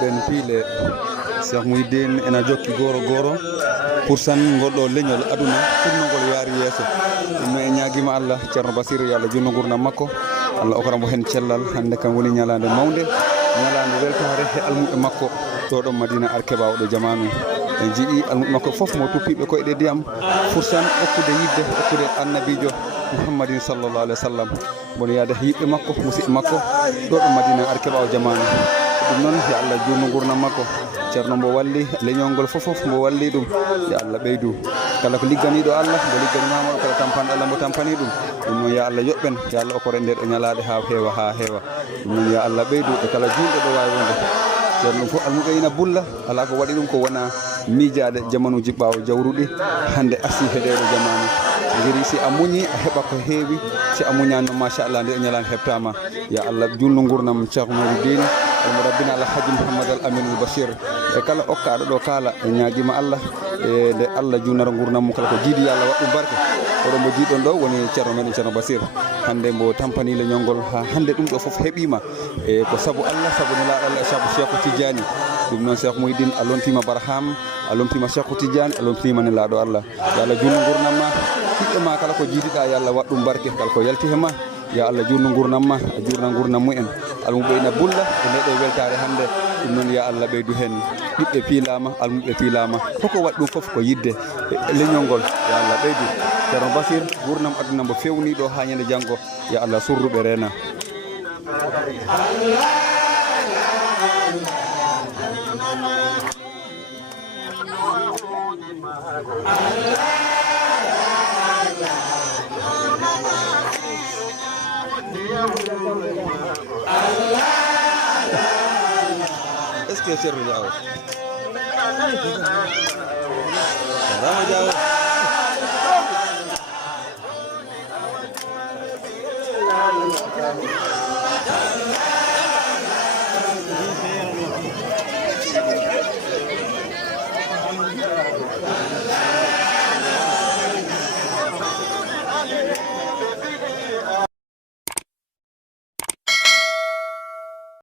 jiɗɗen piile Cheikh Mouhidine ena jokki goro pour san goɗɗo leñol aduna furnogol yaari yeeso ɗum noon e ñaaguima Allah ceerno Basir yo Allah junno gurdam makko Allah okoramo hen cellal hande kam woni ñalande mawde ñalande weltare e almuɓe makko ɗo ɗon Madina Arkeba oɗo jamanu en jiiɗi almuɓe makko foof mo tuppiɓe koyɗe ndiyam fursan okkude yidde okkude annabijo Muhammadin sallallahu alaihi wa sallam bono yaade yiɓɓe makko musidɓe makko ɗo ɗon Madina Arkeba o jamanu ɗum noon yo Allah junno gurdam makko ceerno mbo walli leñolngol fof mbo walli ɗum yo Allah ɓeydu kala ko ligganiɗo Allah mbo ligganimama kala tampanɗo Allah mbo tampani ɗum noon yo Allah yoɓɓen yo Allah okore nde ɗo ñalade ha heewa ɗum noon yo Allah ɓeydu e kala julɗo ɗo wawi wonde ceerno ɗum fof almuɓe ina bulla ala ko waɗi ɗum ko wona miijade jamanuji ɓaawo jawruɗi hande arsi heɗeɗo jamanu jeri si a muñi a heɓa ko heewi si a muñani noon machallah nde ñalade heɓtama yo Allah junno gurnam Cheikh Mouhidine almo rabbina alhaji Mouhammad al Aminul Bachir e kala okkaɗo ɗo kaala e ñaaguima Allah e nde Allah junnata gurnam mum kala ko jiiɗi yo Allah waɗɗum barke oɗo mbo jiiɗon ɗo woni ceerno meɗen ceerno Basir hande mbo tampani leñolngol ha hande ɗum ɗo foof heeɓima e ko saabu Allah saabu nelaɗo Allah e saabu Cheikh Tidiane ɗum noon Cheikh Mouhidine a lontima Barham a lontima Cheikh Tidiane a lontima nelaɗo Allah yo Allah junno gurnam ma hiɓɓe ma kala ko jiiɗiɗa yo Allah waɗɗum barke kala ko yalti hema yo Allah junno gurnam ma a jurna gurnam mumen almuɓe ina bulla e ndeɗo weltare hande ɗum noon yo Allah ɓeydu hen ɓiɓɓe piilama almuɓe piilama koko waɗi ɗum foof ko yidde leñolngol yo Allah ɓeydu ceerno Basir gurnam aduna mbo fewniɗo ha ñande janggo yo Allah surruɓe reena est-ce que Thierno Diaw Rama Diaw